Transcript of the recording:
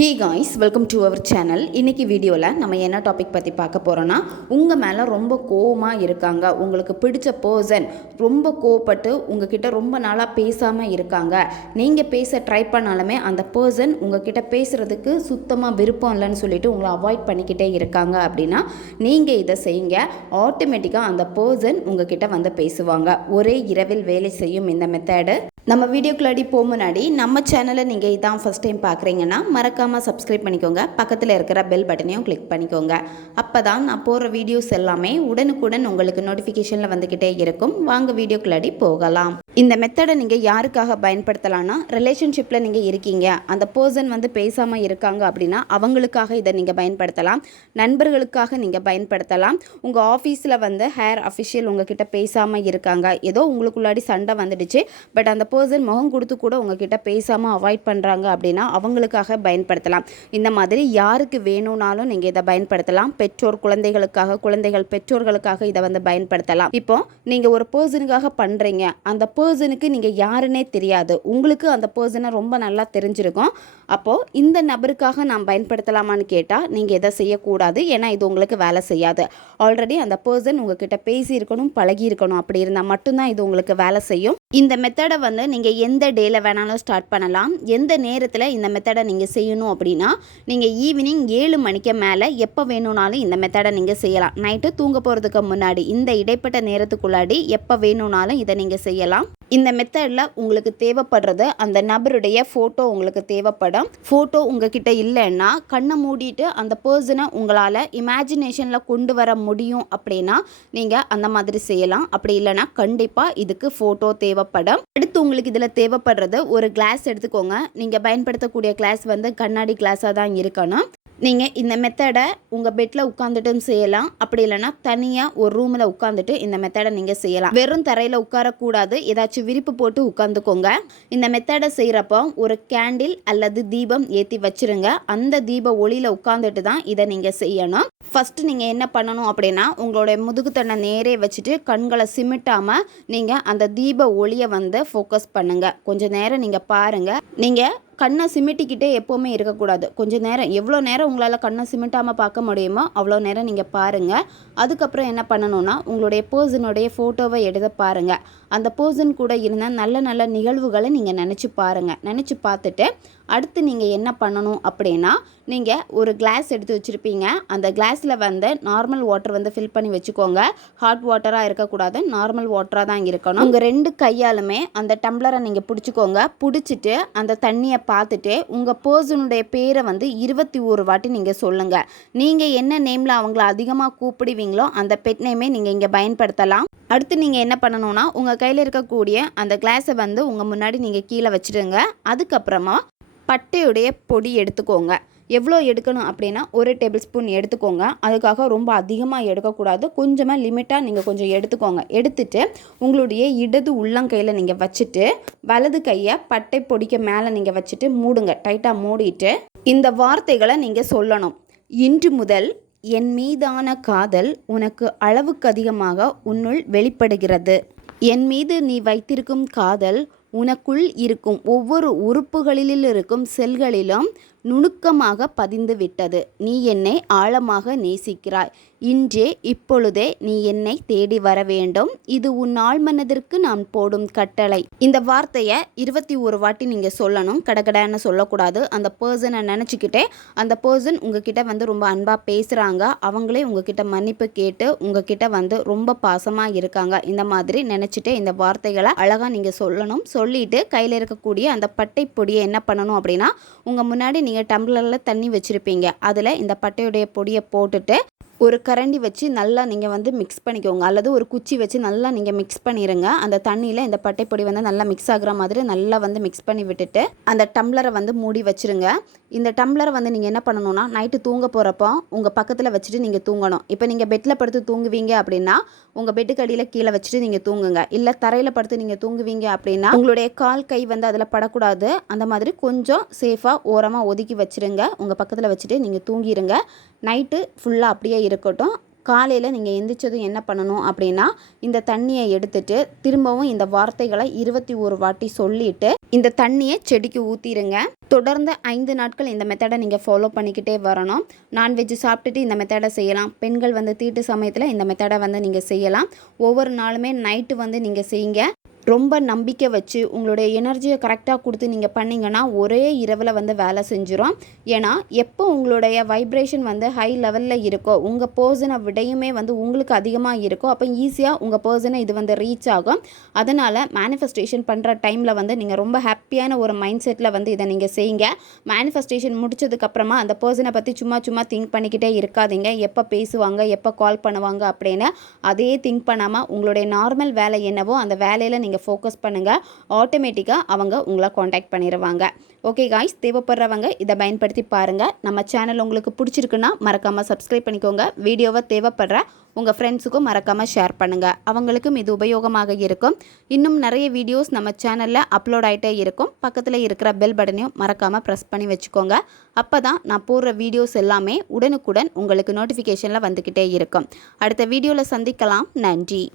Hey guys, welcome to our channel. இன்றைக்கி வீடியோவில் நம்ம என்ன டாபிக் பற்றி பார்க்க போகிறோன்னா, உங்கள் மேலே ரொம்ப கோவமாக இருக்காங்க, உங்களுக்கு பிடிச்ச பர்சன் ரொம்ப கோவப்பட்டு உங்ககிட்ட ரொம்ப நாளாக பேசாமல் இருக்காங்க. நீங்கள் பேச ட்ரை பண்ணாலுமே அந்த பர்சன் உங்ககிட்ட பேசுகிறதுக்கு சுத்தமாக விருப்பம் இல்லைன்னு சொல்லிட்டு உங்களை அவாய்ட் பண்ணிக்கிட்டே இருக்காங்க அப்படின்னா, நீங்கள் இதை செய்யுங்க. ஆட்டோமேட்டிக்காக அந்த பர்சன் உங்ககிட்ட வந்து பேசுவாங்க. ஒரே இரவில் வேலை செய்யும் இந்த மெத்தடு. நம்ம வீடியோக்குள்ளாடி போக முன்னாடி நம்ம சேனலை நீங்கள் இதான் ஃபஸ்ட் டைம் பார்க்குறீங்கன்னா மறக்காமல் சப்ஸ்கிரைப் பண்ணிக்கோங்க. பக்கத்தில் இருக்கிற பெல் பட்டனையும் கிளிக் பண்ணிக்கோங்க. அப்போ தான் நான் போடுற வீடியோஸ் எல்லாமே உடனுக்குடன் உங்களுக்கு நோட்டிஃபிகேஷனில் வந்துக்கிட்டே இருக்கும். வாங்க வீடியோக்குள்ளாடி போகலாம். இந்த மெத்தடை நீங்கள் யாருக்காக பயன்படுத்தலாம்னா, ரிலேஷன்ஷிப்பில் நீங்கள் இருக்கீங்க, அந்த பர்சன் வந்து பேசாமல் இருக்காங்க அப்படின்னா அவங்களுக்காக இதை நீங்கள் பயன்படுத்தலாம். நண்பர்களுக்காக நீங்கள் பயன்படுத்தலாம். உங்கள் ஆஃபீஸில் வந்து ஹேர் அஃபிஷியல் உங்ககிட்ட பேசாமல் இருக்காங்க, ஏதோ உங்களுக்குள்ளாடி சண்டை வந்துடுச்சு, பட் அந்த பர்சன் முகம் கொடுத்து கூட உங்ககிட்ட பேசாமல் அவாய்ட் பண்ணுறாங்க அப்படின்னா அவங்களுக்காக பயன்படுத்தலாம். இந்த மாதிரி யாருக்கு வேணும்னாலும் நீங்கள் இதை பயன்படுத்தலாம். பெற்றோர் குழந்தைகளுக்காக, குழந்தைகள் பெற்றோர்களுக்காக இதை வந்து பயன்படுத்தலாம். இப்போ நீங்கள் ஒரு பர்சனுக்காக பண்ணுறீங்க, அந்த பர்சனுக்கு நீங்கள் யாருன்னே தெரியாது, உங்களுக்கு அந்த பர்சனை ரொம்ப நல்லா தெரிஞ்சிருக்கும். அப்போது இந்த நபருக்காக நான் பயன்படுத்தலாமான்னு கேட்டால் நீங்கள் எதை செய்யக்கூடாது. ஏன்னா இது உங்களுக்கு வேலை செய்யாது. ஆல்ரெடி அந்த பர்சன் உங்ககிட்ட பேசியிருக்கணும், பழகி இருக்கணும். அப்படி இருந்தால் மட்டும்தான் இது உங்களுக்கு வேலை செய்யும். இந்த மெத்தடை வந்து நீங்கள் எந்த டேயில் வேணாலும் ஸ்டார்ட் பண்ணலாம். எந்த நேரத்தில் இந்த மெத்தடை நீங்கள் செய்யணும் அப்படின்னா, நீங்கள் ஈவினிங் 7 மணிக்கு மேலே எப்போ வேணும்னாலும் இந்த மெத்தடை நீங்கள் செய்யலாம். நைட்டு தூங்க போகிறதுக்கு முன்னாடி இந்த இடைப்பட்ட நேரத்துக்குள்ளாடி எப்போ வேணும்னாலும் இதை நீங்கள் செய்யலாம். இந்த மெத்தடில் உங்களுக்கு தேவைப்படுறது அந்த நபருடைய ஃபோட்டோ உங்களுக்கு தேவைப்படும். ஃபோட்டோ உங்ககிட்ட இல்லைன்னா கண்ணை மூடிட்டு அந்த பர்சனை உங்களால் இமேஜினேஷனில் கொண்டு வர முடியும் அப்படின்னா நீங்கள் அந்த மாதிரி செய்யலாம். அப்படி இல்லைன்னா கண்டிப்பாக இதுக்கு ஃபோட்டோ தேவைப்படும். அடுத்து உங்களுக்கு இதில் தேவைப்படுறது ஒரு கிளாஸ் எடுத்துக்கோங்க. நீங்கள் பயன்படுத்தக்கூடிய கிளாஸ் வந்து கண்ணாடி கிளாஸாக தான் இருக்கணும். நீங்கள் இந்த மெத்தடை உங்கள் பெட்டில் உட்காந்துட்டும் செய்யலாம். அப்படி இல்லைனா தனியாக ஒரு ரூமில் உட்காந்துட்டு இந்த மெத்தடை நீங்கள் செய்யலாம். வெறும் தரையில் உட்காரக்கூடாது, ஏதாச்சும் விரிப்பு போட்டு உட்காந்துக்கோங்க. இந்த மெத்தடை செய்கிறப்போ ஒரு கேண்டில் அல்லது தீபம் ஏற்றி வச்சுருங்க. அந்த தீப ஒளியில் உட்காந்துட்டு தான் இதை நீங்கள் செய்யணும். ஃபஸ்ட்டு நீங்கள் என்ன பண்ணணும் அப்படின்னா, உங்களுடைய முதுகுத்தண்டை நேரே வச்சுட்டு கண்களை சிமிட்டாமல் நீங்கள் அந்த தீப ஒளியை வந்து ஃபோக்கஸ் பண்ணுங்கள். கொஞ்சம் நேரம் நீங்கள் பாருங்கள். நீங்கள் கண்ணை சிமிட்டிக்கிட்டே எப்போவுமே இருக்கக்கூடாது. கொஞ்சம் நேரம், எவ்வளோ நேரம் உங்களால் கண்ணை சிமிட்டாமல் பார்க்க முடியுமோ அவ்வளோ நேரம் நீங்கள் பாருங்கள். அதுக்கப்புறம் என்ன பண்ணணுன்னா, உங்களுடைய பர்சனுடைய ஃபோட்டோவை எடுத்து பாருங்கள். அந்த பர்சன் கூட இருந்த நல்ல நல்ல நிகழ்வுகளை நீங்கள் நினச்சி பாருங்கள். நினச்சி பார்த்துட்டு அடுத்து நீங்கள் என்ன பண்ணணும் அப்படின்னா, நீங்கள் ஒரு கிளாஸ் எடுத்து வச்சுருப்பீங்க. அந்த கிளாஸில் வந்து நார்மல் வாட்டர் வந்து ஃபில் பண்ணி வச்சுக்கோங்க. ஹாட் வாட்டராக இருக்கக்கூடாது, நார்மல் வாட்டராக தான் இருக்கணும். உங்கள் 2 கையாலுமே அந்த டம்ளரை நீங்கள் பிடிச்சிக்கோங்க. பிடிச்சிட்டு அந்த தண்ணியை பார்த்துட்டு உங்கள் பர்சனுடைய பேரை வந்து 21 வாட்டி நீங்கள் சொல்லுங்கள். நீங்கள் என்ன நேமில் அவங்கள அதிகமாக கூப்பிடுவீங்களோ அந்த பெட் நேமே நீங்கள் இங்கே பயன்படுத்தலாம். அடுத்து நீங்கள் என்ன பண்ணணும்னா, உங்கள் கையில் இருக்கக்கூடிய அந்த கிளாஸை வந்து உங்கள் முன்னாடி நீங்கள் கீழே வச்சுடுங்க. அதுக்கப்புறமா பட்டையுடைய பொடி எடுத்துக்கோங்க. எவ்வளோ எடுக்கணும் அப்படின்னா 1 டேபிள் ஸ்பூன் எடுத்துக்கோங்க. அதுக்காக ரொம்ப அதிகமாக எடுக்கக்கூடாது, கொஞ்சமாக லிமிட்டாக நீங்கள் கொஞ்சம் எடுத்துக்கோங்க. எடுத்துட்டு உங்களுடைய இடது உள்ளங்கையில் நீங்கள் வச்சுட்டு வலது கையை பட்டை பொடிக்கு மேலே நீங்கள் வச்சுட்டு மூடுங்க. டைட்டாக மூடிட்டு இந்த வார்த்தைகளை நீங்கள் சொல்லணும். இன்று முதல் என் மீதான காதல் உனக்கு அளவுக்கு அதிகமாக உன்னுள் வெளிப்படுகிறது. என் மீது நீ வைத்திருக்கும் காதல் உனக்குள் இருக்கும் ஒவ்வொரு உறுப்புகளில் இருக்கும் செல்களிலும் நுணுக்கமாக பதிந்து விட்டது. நீ என்னை ஆழமாக நேசிக்கிறாய். இன்றே இப்பொழுதே நீ என்னை தேடி வர வேண்டும். இது உன் ஆழ்மனதிற்கு நான் போடும் கட்டளை. இந்த வார்த்தையை 21 வாட்டி நீங்கள் சொல்லணும். கடகடன்னு சொல்லக்கூடாது. அந்த பர்சனை நினச்சிக்கிட்டே அந்த பர்சன் உங்ககிட்ட வந்து ரொம்ப அன்பாக பேசுகிறாங்க, அவங்களே உங்ககிட்ட மன்னிப்பு கேட்டு உங்ககிட்ட வந்து ரொம்ப பாசமாக இருக்காங்க. இந்த மாதிரி நினச்சிட்டு இந்த வார்த்தைகளை அழகாக நீங்கள் சொல்லணும். சொல்லிட்டு கையில் இருக்கக்கூடிய அந்த பட்டை பொடியை என்ன பண்ணணும் அப்படின்னா, உங்கள் முன்னாடி நீங்கள் டம்ளரில் தண்ணி வச்சுருப்பீங்க. அதில் இந்த பட்டையுடைய பொடியை போட்டுட்டு ஒரு கரண்டி வச்சு நல்லா நீங்கள் வந்து மிக்ஸ் பண்ணிக்கோங்க. அல்லது ஒரு குச்சி வச்சு நல்லா நீங்கள் மிக்ஸ் பண்ணிடுங்க. அந்த தண்ணியில் இந்த பட்டைப்பொடி வந்து நல்லா மிக்ஸ் ஆகிற மாதிரி நல்லா வந்து மிக்ஸ் பண்ணி விட்டுட்டு அந்த டம்ளரை வந்து மூடி வச்சுருங்க. இந்த டம்ளரை வந்து நீங்கள் என்ன பண்ணணும்னா, நைட்டு தூங்க போகிறப்போ உங்கள் பக்கத்தில் வச்சுட்டு நீங்கள் தூங்கணும். இப்போ நீங்கள் பெட்டில் படுத்து தூங்குவீங்க அப்படின்னா உங்கள் பெட்டுக்கு அடியில் கீழே வச்சுட்டு நீங்கள் தூங்குங்க. இல்லை தரையில் படுத்து நீங்கள் தூங்குவீங்க அப்படின்னா உங்களுடைய கால் கை வந்து அதில் படக்கூடாது. அந்த மாதிரி கொஞ்சம் சேஃபாக ஓரமாக ஒதுக்கி வச்சுருங்க. உங்கள் பக்கத்தில் வச்சுட்டு நீங்கள் தூங்கிடுங்க. நைட்டு ஃபுல்லாக அப்படியே இருக்கட்டும். காலையில் நீங்கள் எந்திரிச்சதும் என்ன பண்ணணும் அப்படின்னா, இந்த தண்ணியை எடுத்துட்டு திரும்பவும் இந்த வார்த்தைகளை 21 வாட்டி சொல்லிட்டு இந்த தண்ணியை செடிக்கு ஊற்றிடுங்க. தொடர்ந்து 5 நாட்கள் இந்த மெத்தடை நீங்கள் ஃபாலோ பண்ணிக்கிட்டே வரணும். நான்வெஜ் சாப்பிட்டுட்டு இந்த மெத்தடை செய்யலாம். பெண்கள் தீட்டு சமயத்தில் இந்த மெத்தடை நீங்கள் செய்யலாம். ஒவ்வொரு நாளுமே நைட்டு நீங்கள் செய்யுங்க. ரொம்ப நம்பிக்கை வச்சு உங்களுடைய எனர்ஜியை கரெக்டாக கொடுத்து நீங்கள் பண்ணிங்கன்னா ஒரே இரவில் வேலை செஞ்சிடும். ஏன்னா எப்போ உங்களுடைய வைப்ரேஷன் ஹை லெவலில் இருக்கோ, உங்கள் பர்சனை விடையுமே உங்களுக்கு அதிகமாக இருக்கோ, அப்போ ஈஸியாக உங்கள் பர்சனை இது ரீச் ஆகும். அதனால் மேனிஃபெஸ்டேஷன் பண்ணுற டைமில் நீங்கள் ரொம்ப ஹாப்பியான ஒரு மைண்ட் செட்டில் இதை நீங்கள் செய்யுங்க. மேனிஃபெஸ்டேஷன் முடிச்சதுக்கப்புறமா அந்த பர்சனை பற்றி சும்மா திங்க் பண்ணிக்கிட்டே இருக்காதீங்க. எப்போ பேசுவாங்க, எப்போ கால் பண்ணுவாங்க அப்படின்னு அதே திங்க் பண்ணாமல் உங்களுடைய நார்மல் வேலை என்னவோ அந்த வேலையில் நீங்கள் ஃபோக்கஸ் பண்ணுங்கள். ஆட்டோமேட்டிக்காக அவங்க உங்களை காண்டாக்ட் பண்ணிடுவாங்க. ஓகே காய்ஸ், தேவைப்படுறவங்க இதை பயன்படுத்தி பாருங்கள். நம்ம சேனல் உங்களுக்கு பிடிச்சிருக்குன்னா மறக்காமல் சப்ஸ்கிரைப் பண்ணிக்கோங்க. வீடியோவை தேவைப்படுற உங்கள் ஃப்ரெண்ட்ஸுக்கும் மறக்காமல் ஷேர் பண்ணுங்கள். அவங்களுக்கும் இது உபயோகமாக இருக்கும். இன்னும் நிறைய வீடியோஸ் நம்ம சேனலில் அப்லோட் ஆகிட்டே இருக்கும். பக்கத்தில் இருக்கிற பெல் பட்டனையும் மறக்காமல் ப்ரெஸ் பண்ணி வச்சுக்கோங்க. அப்போ தான் நான் போடுற வீடியோஸ் எல்லாமே உடனுக்குடன் உங்களுக்கு நோட்டிஃபிகேஷனில் வந்துக்கிட்டே இருக்கும். அடுத்த வீடியோவில் சந்திக்கலாம். நன்றி.